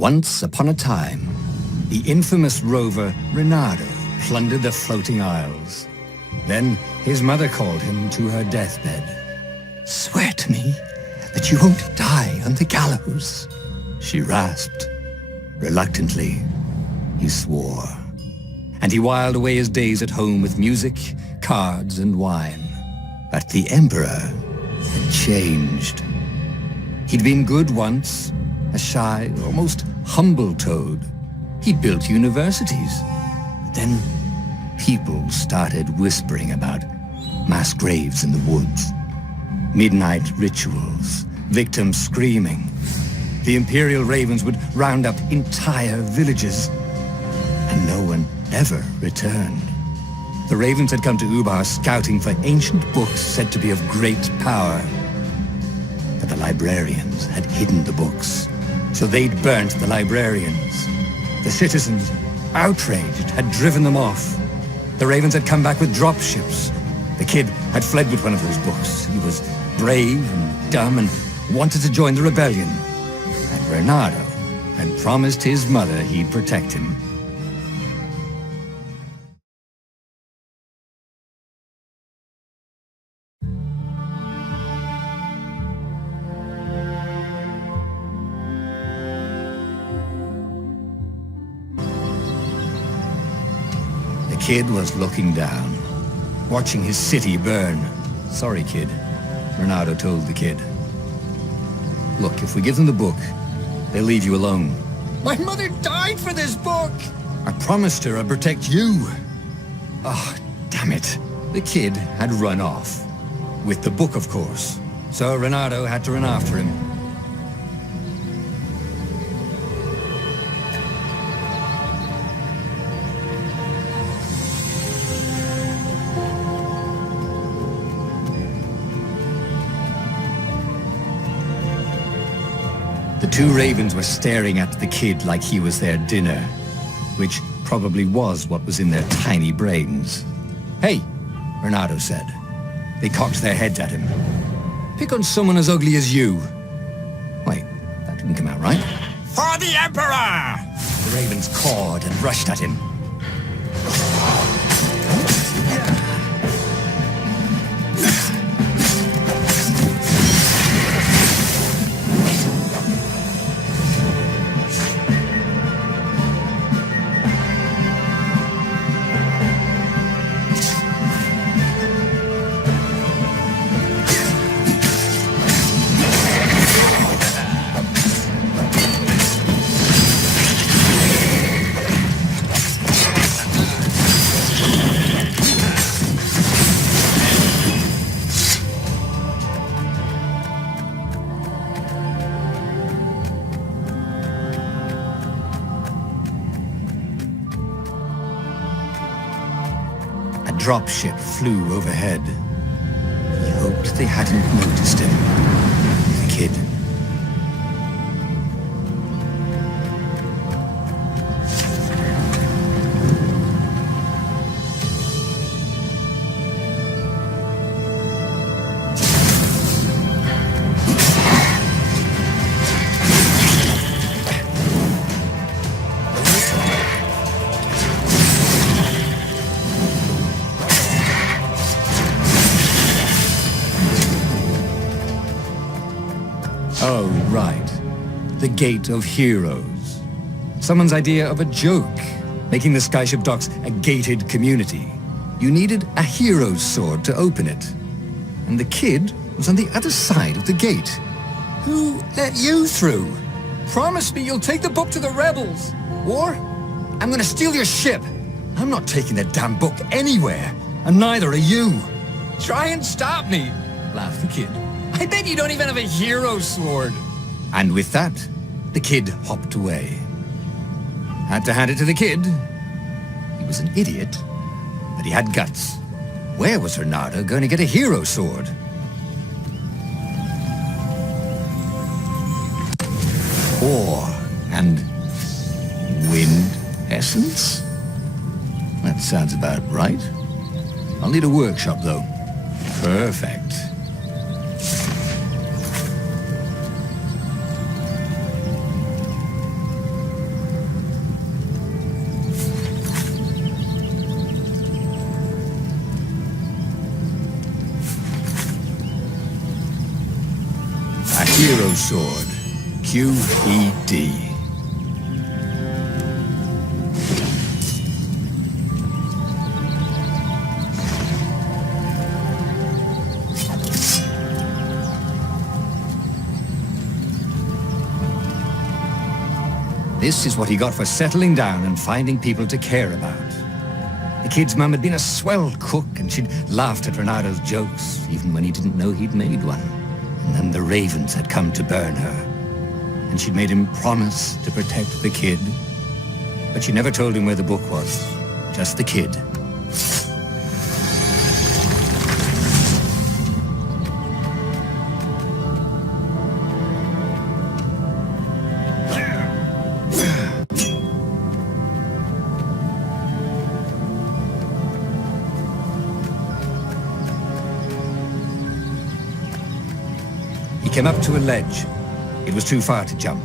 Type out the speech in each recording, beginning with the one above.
Once upon a time, the infamous rover Reynardo plundered the floating isles. Then his mother called him to her deathbed. "Swear to me that you won't die on the gallows," she rasped. Reluctantly, he swore. And he whiled away his days at home with music, cards, and wine. But the Emperor had changed. He'd been good once, a shy, almost humble toad. He built universities. Then people started whispering about mass graves in the woods, midnight rituals, victims screaming. The Imperial Ravens would round up entire villages, and no one ever returned. The Ravens had come to Ubar scouting for ancient books said to be of great power. But the librarians had hidden the books, so they'd burnt the librarians. The citizens, outraged, had driven them off. The Ravens had come back with dropships. The kid had fled with one of those books. He was brave and dumb and wanted to join the rebellion. And Reynardo had promised his mother he'd protect him. The kid was looking down, watching his city burn. "Sorry, kid," Reynardo told the kid. "Look, if we give them the book, they'll leave you alone." "My mother died for this book!" "I promised her I'd protect you." "Oh, damn it." The kid had run off. With the book, of course. So Reynardo had to run after him. The two ravens were staring at the kid like he was their dinner, which probably was what was in their tiny brains. "Hey," Reynardo said. They cocked their heads at him. "Pick on someone as ugly as you." Wait, that didn't come out right. "For the Emperor!" The ravens cawed and rushed at him. Dropship flew overhead. He hoped they hadn't noticed him. The kid. Oh, right. The Gate of Heroes. Someone's idea of a joke, making the Skyship Docks a gated community. You needed a hero's sword to open it. And the kid was on the other side of the gate. Who let you through? Promise me you'll take the book to the rebels. Or I'm gonna steal your ship. I'm not taking that damn book anywhere. And neither are you. Try and stop me, laughed the kid. I bet you don't even have a hero sword. And with that, the kid hopped away. Had to hand it to the kid. He was an idiot, but he had guts. Where was Reynardo going to get a hero sword? Ore and wind essence? That sounds about right. I'll need a workshop, though. Perfect. Jogo sword. QED. This is what he got for settling down and finding people to care about. The kid's mum had been a swell cook, and she'd laughed at Renado's jokes, even when he didn't know he'd made one. And then the ravens had come to burn her. And she'd made him promise to protect the kid. But she never told him where the book was. Just the kid. He came up to a ledge. It was too far to jump.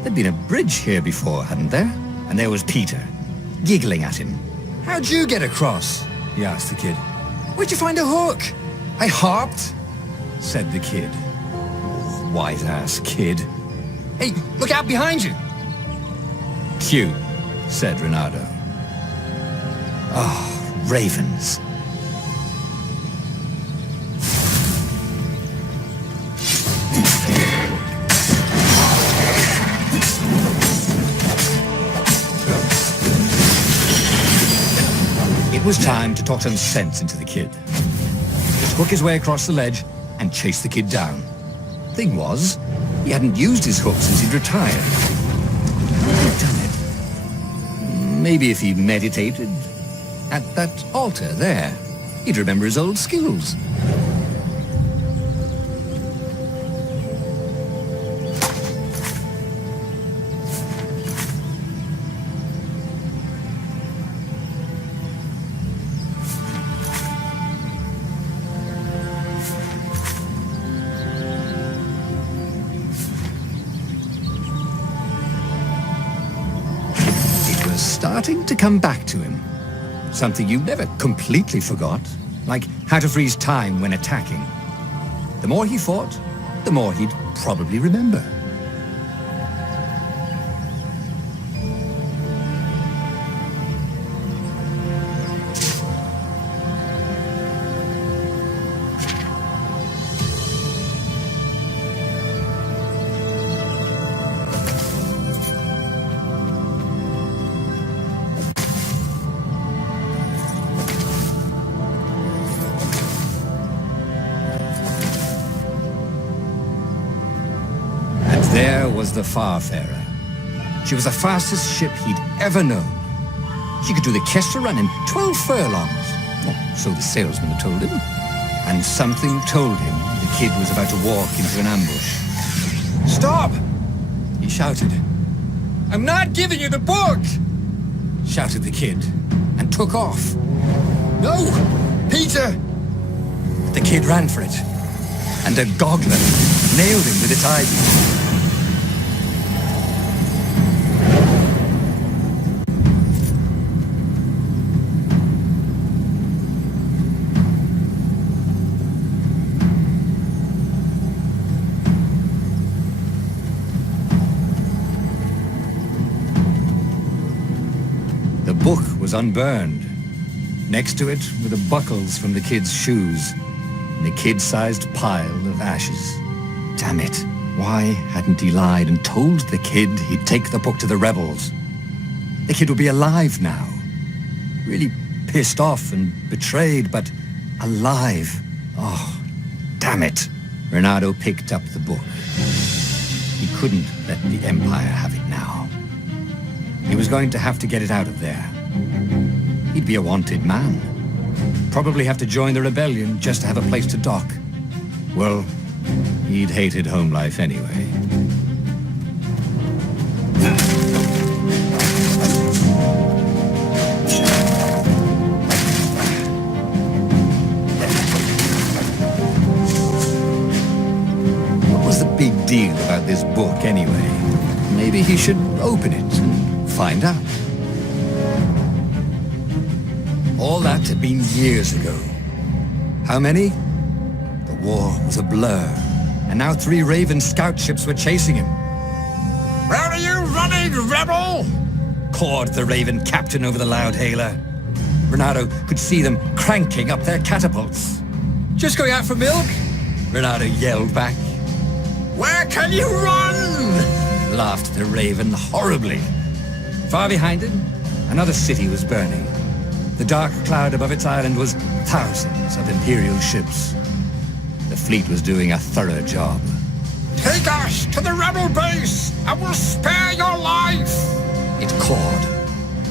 There'd been a bridge here before, hadn't there? And there was Peter, giggling at him. "How'd you get across?" he asked the kid. "Where'd you find a hook?" "I hopped," said the kid. Wise-ass kid. "Hey, look out behind you!" "Cute," said Renado. Oh, ravens. It was time to talk some sense into the kid. He took his way across the ledge and chased the kid down. Thing was, he hadn't used his hook since he'd retired. Damn it. Maybe if he meditated at that altar there, he'd remember his old skills. Starting to come back to him. Something you never completely forgot, like how to freeze time when attacking. The more he fought, the more he'd probably remember. There was the Farfarer. She was the fastest ship he'd ever known. She could do the Kestra run in 12 furlongs. Well, so the salesman had told him. And something told him the kid was about to walk into an ambush. "Stop!" he shouted. "I'm not giving you the book!" shouted the kid, and took off. "No! Peter!" The kid ran for it, and a goggler nailed him with its ivy. The book was unburned. Next to it were the buckles from the kid's shoes and a kid-sized pile of ashes. Damn it. Why hadn't he lied and told the kid he'd take the book to the rebels? The kid would be alive now. Really pissed off and betrayed, but alive. Oh, damn it. Renado picked up the book. He couldn't let the Empire have it now. He was going to have to get it out of there. He'd be a wanted man. Probably have to join the rebellion just to have a place to dock. Well, he'd hated home life anyway. What was the big deal about this book anyway? Maybe he should open it and find out. All that had been years ago. How many? The war was a blur. and now 3 Raven scout ships were chasing him. Where are you running, rebel? Cawed the Raven captain over the loud hailer. Renato could see them cranking up their catapults. "Just going out for milk?" Renato yelled back. Where can you run? Laughed the Raven horribly. Far behind him, another city was burning. The dark cloud above its island was thousands of Imperial ships. The fleet was doing a thorough job. Take us to the rebel base, and we'll spare your life! It cawed.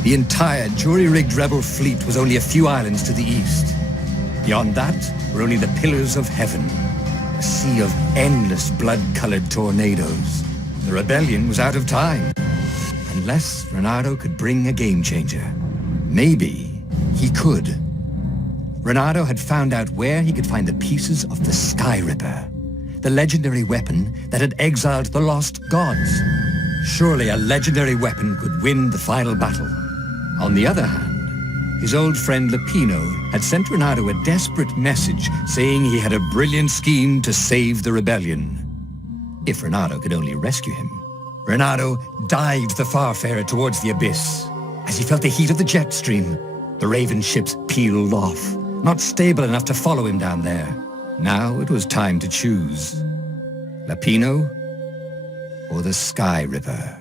The entire jury-rigged rebel fleet was only a few islands to the east. Beyond that were only the pillars of heaven, a sea of endless blood-colored tornadoes. The rebellion was out of time. Unless Renato could bring a game-changer. Maybe he could. Renato had found out where he could find the pieces of the Sky Ripper, the legendary weapon that had exiled the lost gods. Surely a legendary weapon could win the final battle. On the other hand, his old friend Lapino had sent Renato a desperate message saying he had a brilliant scheme to save the rebellion. If Renato could only rescue him. Renato dived the Farfarer towards the abyss. As he felt the heat of the jet stream, the Raven ships peeled off, not stable enough to follow him down there. Now it was time to choose. Lapino or the Sky Ripper.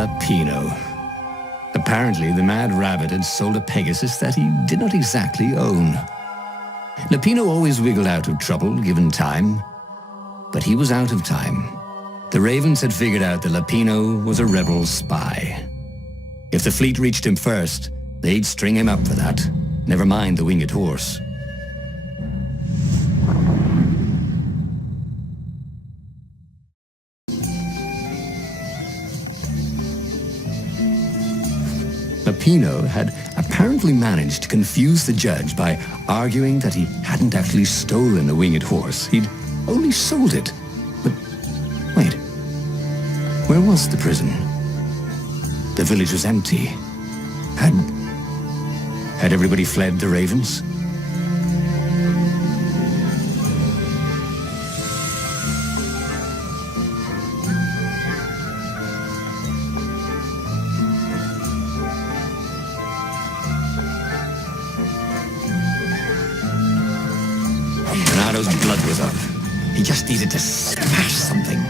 Lapino. Apparently, the Mad Rabbit had sold a Pegasus that he did not exactly own. Lapino always wiggled out of trouble, given time. But he was out of time. The Ravens had figured out that Lapino was a rebel spy. If the fleet reached him first, they'd string him up for that. Never mind the winged horse. Lapino had apparently managed to confuse the judge by arguing that he hadn't actually stolen the winged horse. He'd only sold it. But wait, where was the prison? The village was empty. Had everybody fled the Ravens? Renato's blood was up. He just needed to smash something.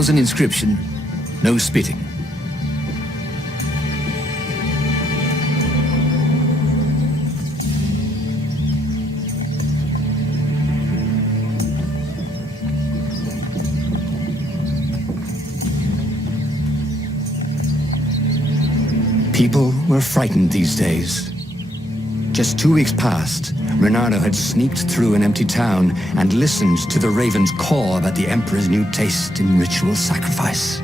was an inscription. No spitting. People were frightened these days. Just 2 weeks past, Reynardo had sneaked through an empty town and listened to the ravens caw about the Emperor's new taste in ritual sacrifice.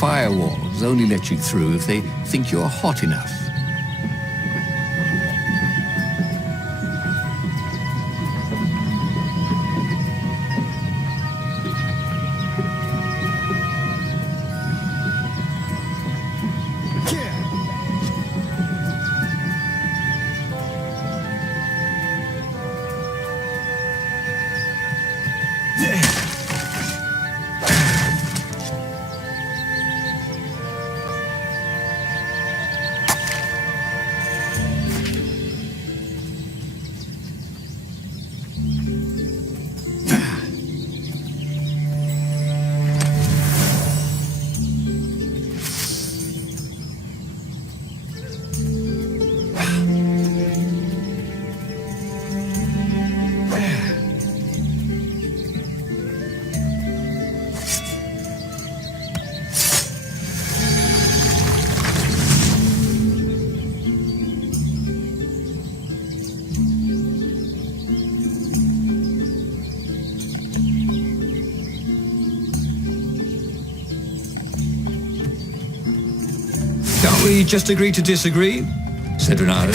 Firewalls only let you through if they think you're hot enough. Can't we just agree to disagree? Said Reynardo.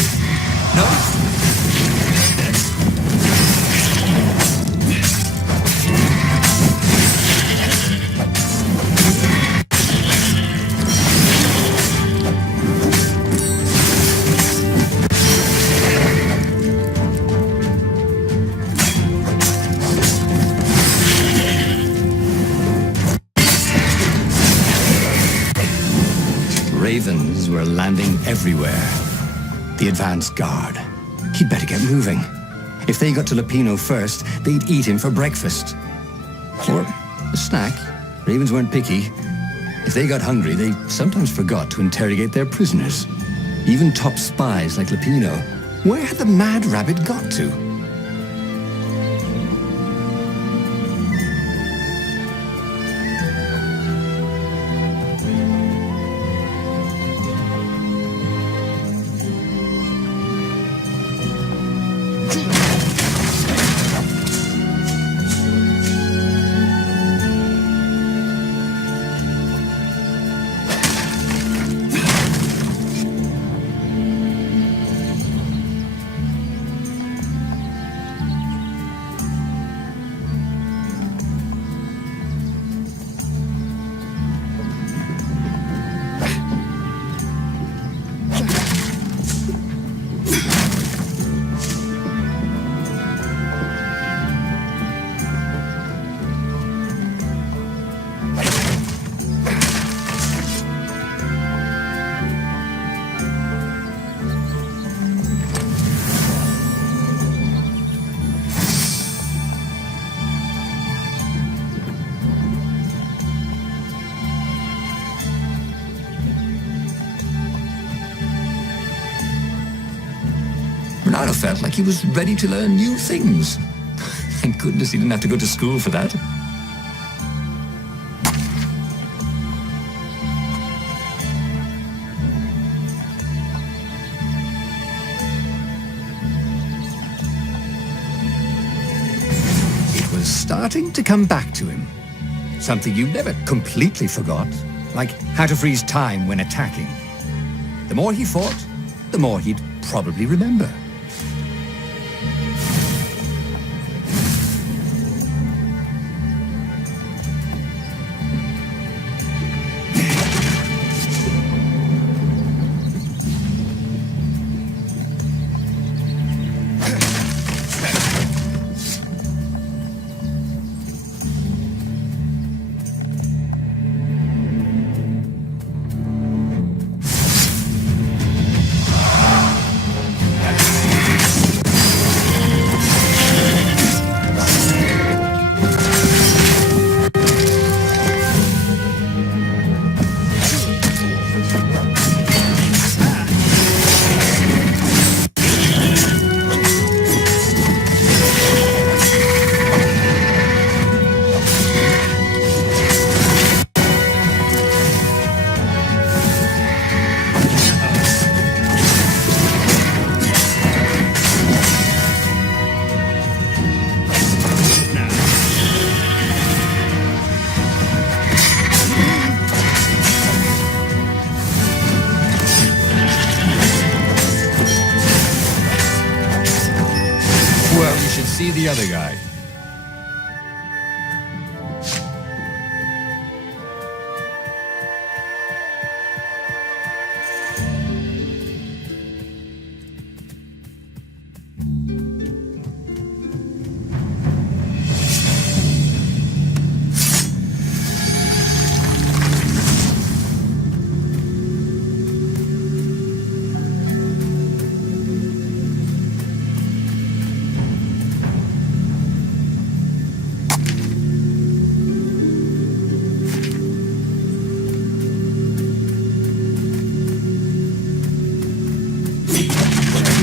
No? Ravens were landing everywhere. The advance guard. He'd better get moving. If they got to Lupino first, they'd eat him for breakfast. Or a snack. Ravens weren't picky. If they got hungry, they sometimes forgot to interrogate their prisoners. Even top spies like Lupino. Where had the mad rabbit got to? Reynardo felt like he was ready to learn new things. Thank goodness he didn't have to go to school for that. It was starting to come back to him. Something you never completely forgot, like how to freeze time when attacking. The more he fought, the more he'd probably remember. see the other guy.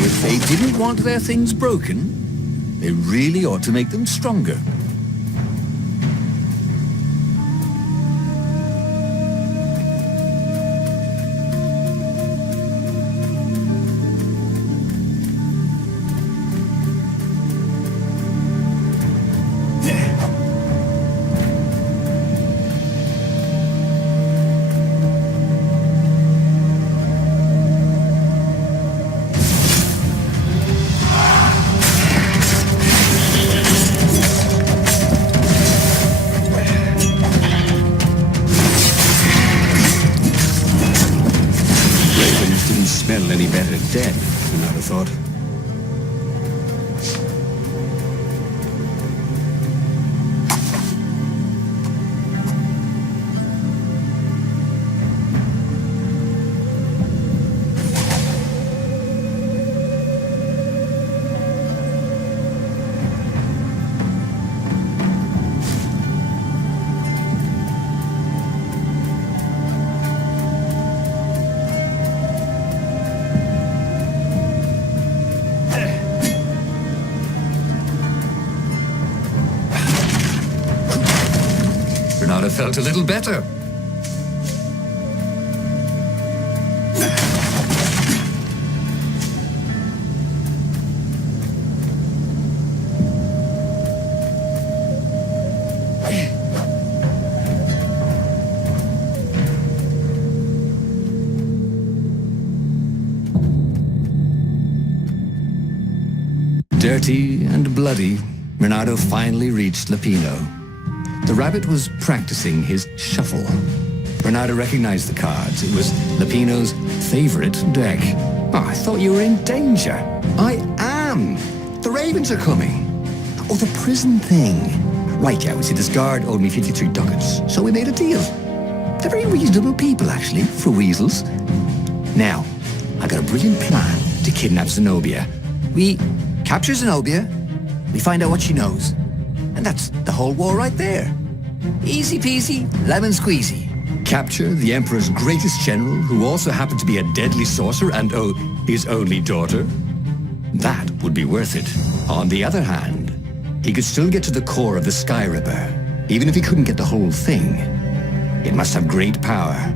If they didn't want their things broken, they really ought to make them stronger. Smell any better dead than I'd have thought. Renata felt a little better. Dirty and bloody, Renato finally reached Lapino. The rabbit was practicing his shuffle. Renato recognized the cards. It was Lapino's favorite deck. Oh, I thought you were in danger. I am. The ravens are coming. Oh, the prison thing. Right, yeah, see, this guard owed me 53 ducats, so we made a deal. They're very reasonable people, actually, for weasels. Now, I got a brilliant plan to kidnap Zenobia. We capture Zenobia, we find out what she knows, and that's the whole war right there. Easy peasy, lemon squeezy. Capture the Emperor's greatest general, who also happened to be a deadly sorcerer and, oh, his only daughter. That would be worth it. On the other hand, he could still get to the core of the Sky Ripper. Even if he couldn't get the whole thing, it must have great power.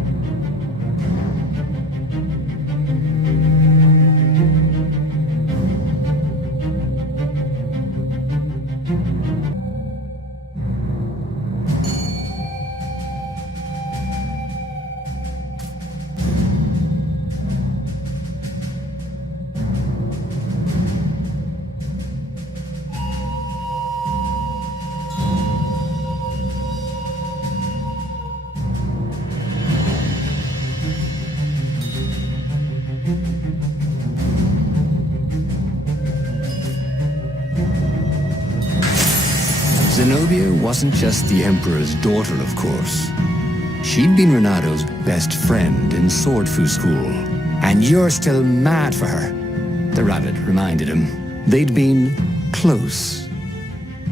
Zenobia wasn't just the Emperor's daughter, of course. She'd been Renato's best friend in sword fu school. And you're still mad for her, the rabbit reminded him. They'd been close.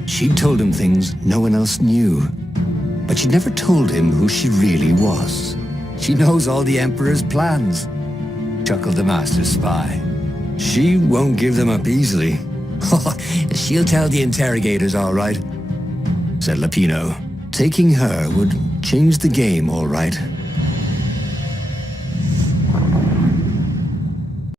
She'd told him things no one else knew. But she'd never told him who she really was. She knows all the Emperor's plans, chuckled the master spy. She won't give them up easily. She'll tell the interrogators, all right, said Lapino. Taking her would change the game, all right.